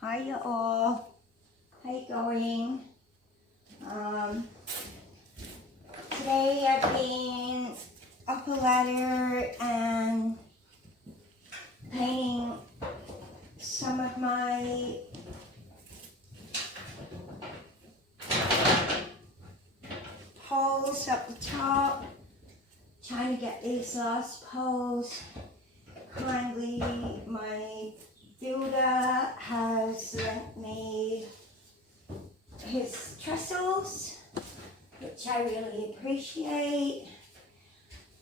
Hi you all, how you going? Today I've been up a ladder and painting some of my poles up the top, trying to get these last poles. Kindly, my builder has lent me his trestles, which I really appreciate.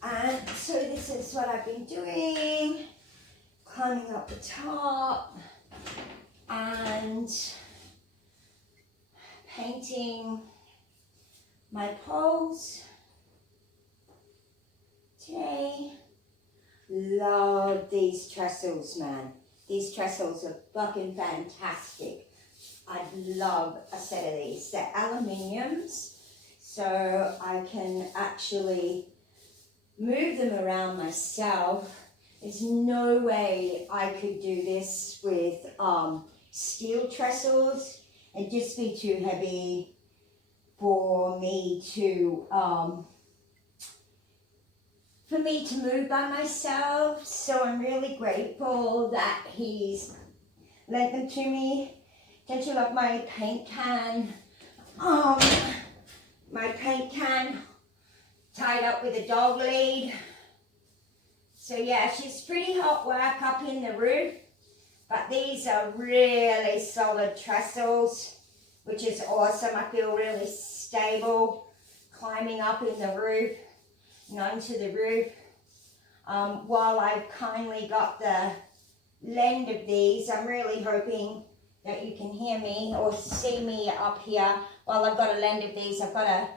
And so this is what I've been doing, climbing up the top and painting my poles today. Love these trestles, man. These trestles are fucking fantastic. I'd love a set of these. They're aluminiums, so I can actually move them around myself. There's no way I could do this with steel trestles. It'd just be too heavy for me to move by myself. So I'm really grateful that he's lent them to me. Don't you love my paint can? My paint can tied up with a dog lead. So yeah, she's pretty hot work up in the roof, but these are really solid trestles, which is awesome. I feel really stable climbing up in the roof and onto the roof. While I've kindly got the lend of these, I'm really hoping that you can hear me or see me up here. While I've got a lend of these, I've got to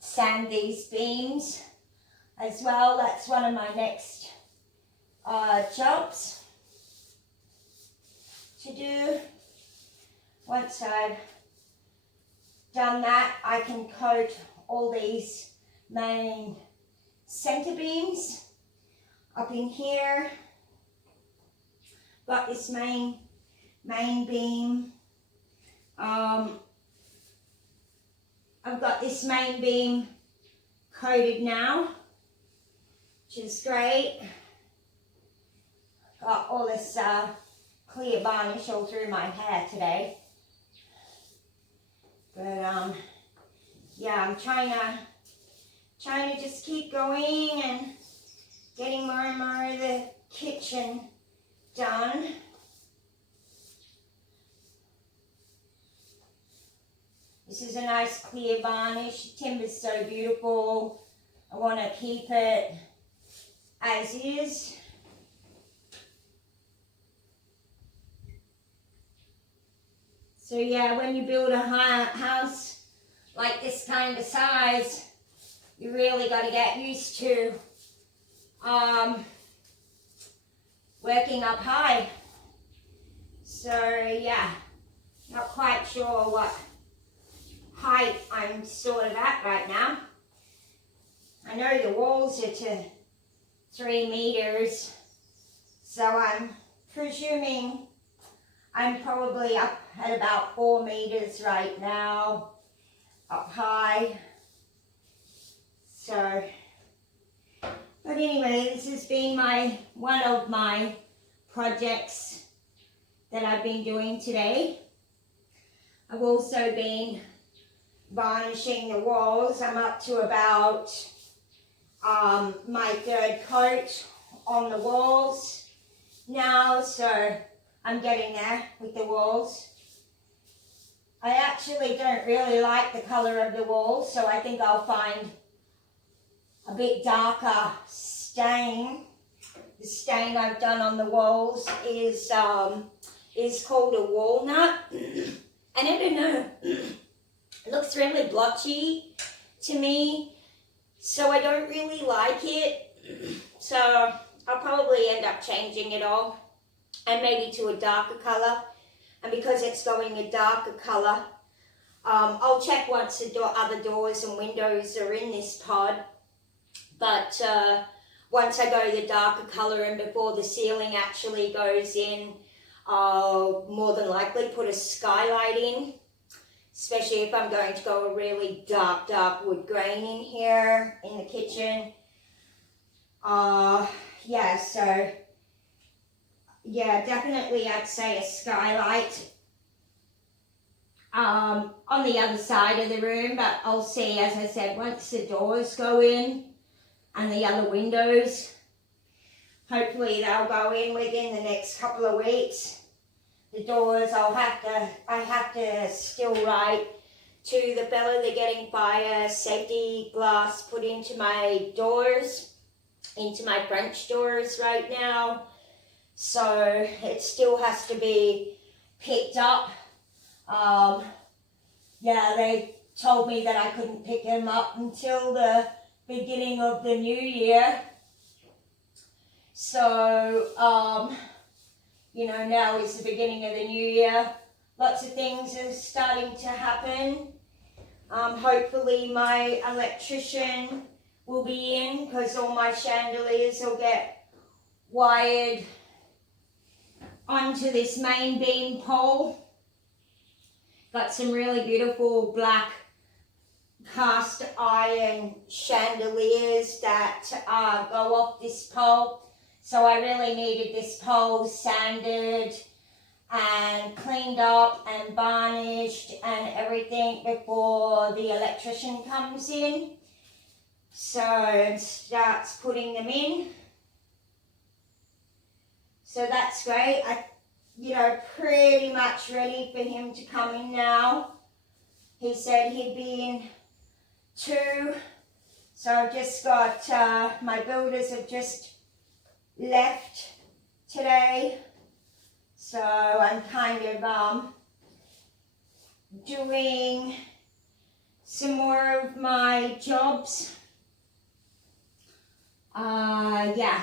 sand these beams as well. That's one of my next jobs to do. Once I've done that, I can coat all these main center beams up in here. Got this main beam. I've got this main beam coated now, which is great. Got all this clear varnish all through my hair today. But yeah, I'm trying to just keep going and getting more and more of the kitchen done. This is a nice clear varnish. The timber's so beautiful. I want to keep it as is. So yeah, when you build a house like this kind of size, you really got to get used to working up high. So yeah, not quite sure what height I'm sort of at right now. I know the walls are to 3 meters, so I'm presuming I'm probably up at about 4 meters right now, up high. So, but anyway, this has been one of my projects that I've been doing today. I've also been varnishing the walls. I'm up to about my 3rd coat on the walls now, so I'm getting there with the walls. I actually don't really like the color of the walls, so I think I'll find a bit darker stain. The stain I've done on the walls is called a walnut. And I don't know, it looks really blotchy to me, so I don't really like it. So I'll probably end up changing it all and maybe to a darker color. And because it's going a darker color, I'll check once the other doors and windows are in this pod. But once I go the darker color and before the ceiling actually goes in, I'll more than likely put a skylight in, especially if I'm going to go a really dark wood grain in here in the kitchen. Yeah, so yeah, definitely I'd say a skylight on the other side of the room, but I'll see, as I said, once the doors go in and the other windows, hopefully they'll go in within the next couple of weeks. The doors, I have to still write to the fella they're getting fire safety glass put into my doors, into my French doors right now. So it still has to be picked up. Yeah, they told me that I couldn't pick them up until the beginning of the new year. So, you know, now is the beginning of the new year. Lots of things are starting to happen. Hopefully my electrician will be in, because all my chandeliers will get wired onto this main beam pole. Got some really beautiful black cast iron chandeliers that go off this pole. So I really needed this pole sanded and cleaned up and varnished and everything before the electrician comes in. So starts putting them in. So that's great. You know, pretty much ready for him to come in now. He said he'd be in 2. So I've just got, my builders have just left today. So I'm kind of doing some more of my jobs. Yeah,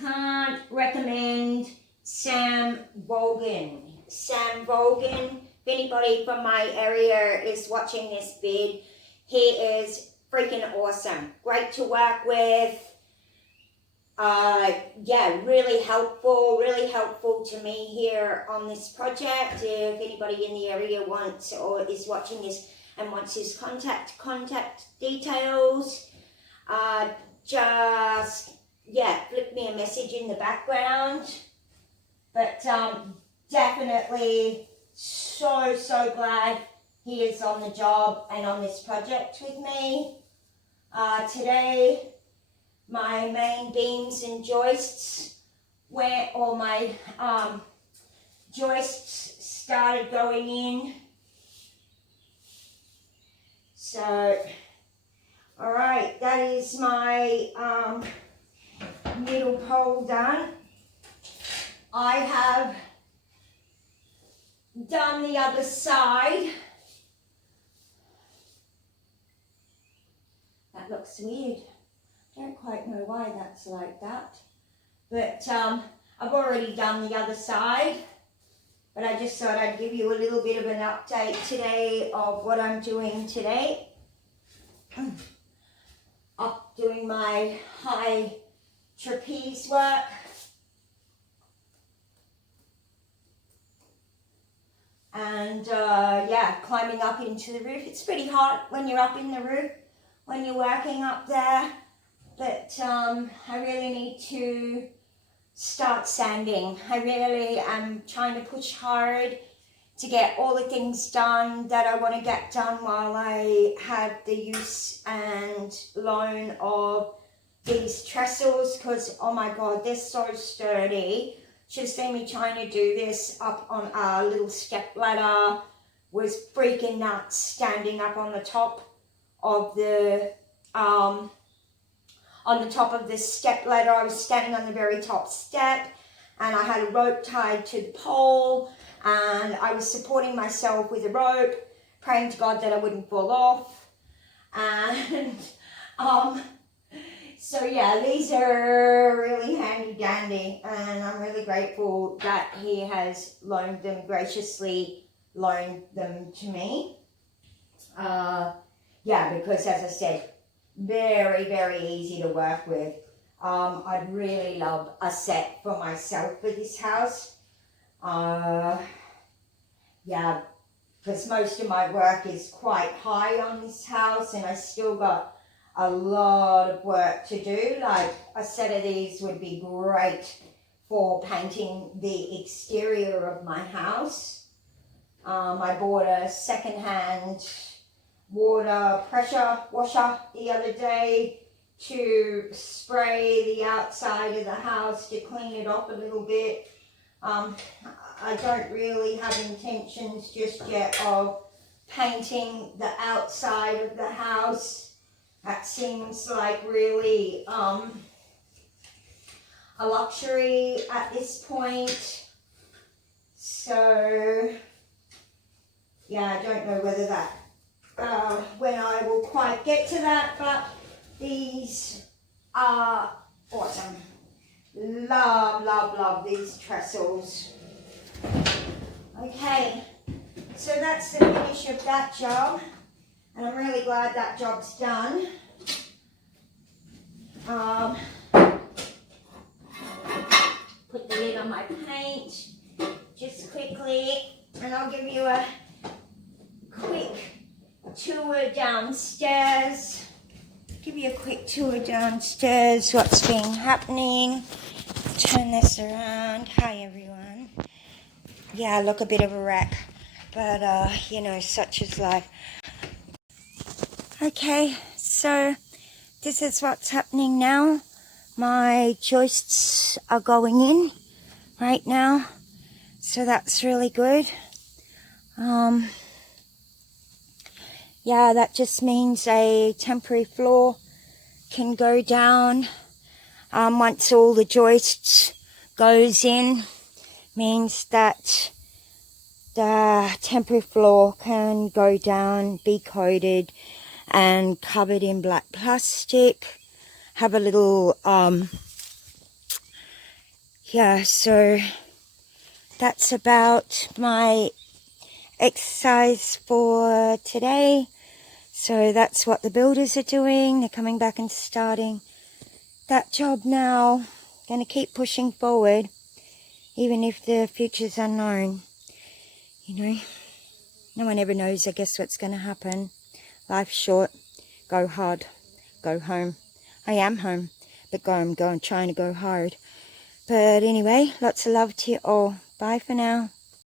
can't recommend Sam Vaughan. Sam Vaughan, if anybody from my area is watching this vid, he is freaking awesome. Great to work with. Yeah, really helpful to me here on this project. If anybody in the area wants or is watching this and wants his contact details, just, yeah, flick me a message in the background. But definitely so glad he is on the job and on this project with me. Today, my main beams and joists or my joists started going in. So, all right, that is my middle pole done. I have done the other side. That looks weird. I don't quite know why that's like that. But I've already done the other side. But I just thought I'd give you a little bit of an update today of what I'm doing today. Up doing my high trapeze work. And yeah, climbing up into the roof. It's pretty hot when you're up in the roof, when you're working up there. But I really need to start sanding. I really am trying to push hard to get all the things done that I want to get done while I have the use and loan of these trestles, because oh my god, they're so sturdy. Should have seen me trying to do this up on a little step ladder. Was freaking nuts standing up on the top of the step ladder. I was standing on the very top step and I had a rope tied to the pole and I was supporting myself with a rope, praying to God that I wouldn't fall off. And so yeah, these are really handy dandy and I'm really grateful that he has graciously loaned them to me. Yeah, because as I said, very easy to work with. I'd really love a set for myself for this house. Yeah, because most of my work is quite high on this house, and I still got a lot of work to do. Like a set of these would be great for painting the exterior of my house. I bought a second-hand water pressure washer the other day to spray the outside of the house to clean it up a little bit. I don't really have intentions just yet of painting the outside of the house. That seems like really a luxury at this point. So yeah, I don't know whether that when I will quite get to that, but these are awesome. Love, love, love these trestles. Okay, so that's the finish of that job, and I'm really glad that job's done. Put the lid on my paint just quickly, and I'll give you a quick tour downstairs. What's been happening. Turn this around. Hi everyone. Yeah, I look a bit of a wreck, but you know, such is life. Okay, so this is what's happening now. My joists are going in right now, so that's really good. Yeah, that just means a temporary floor can go down. Once all the joists goes in, means that the temporary floor can go down, be coated and covered in black plastic. Have a little, yeah, so that's about my exercise for today. So that's what the builders are doing. They're coming back and starting that job now. Going to keep pushing forward, even if the future's unknown. You know, no one ever knows, I guess, what's going to happen. Life's short. Go hard. Go home. I am home, but I'm trying to go hard. But anyway, lots of love to you all. Bye for now.